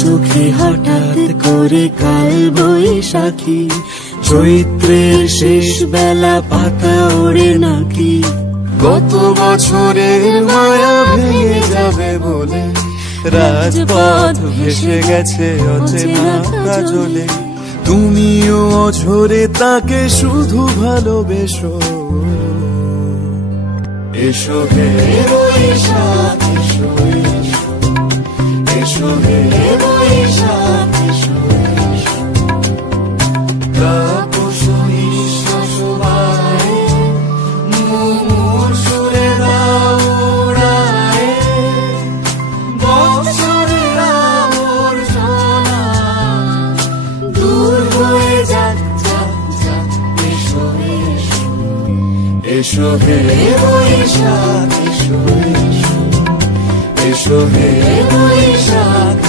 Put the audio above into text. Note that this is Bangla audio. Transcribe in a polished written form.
চোখে হঠাৎ করে কাল বৈশাখী, চৈত্রের শেষ বেলা পাতা ওড়ে নাকি। গত বছরের মায়া ভেঙে যাবে বলে রাজপথ ভেসে গেছে অচেনা কাজলে। তুমিও অঝরে তাকে শুধু ভালোবেসো। এসো হে বৈশাখ এসো, এসো হে বৈশাখ এসো, তাপস নিঃশ্বাস বায়ে মুমুর সুরে দাও উড়ায়ে। বৎসরের আবর্জনা দূর হয়ে যাক যাক যাক। এসো এসো, এসো হে বৈশাখ এসো, এসো হে বৈশাখ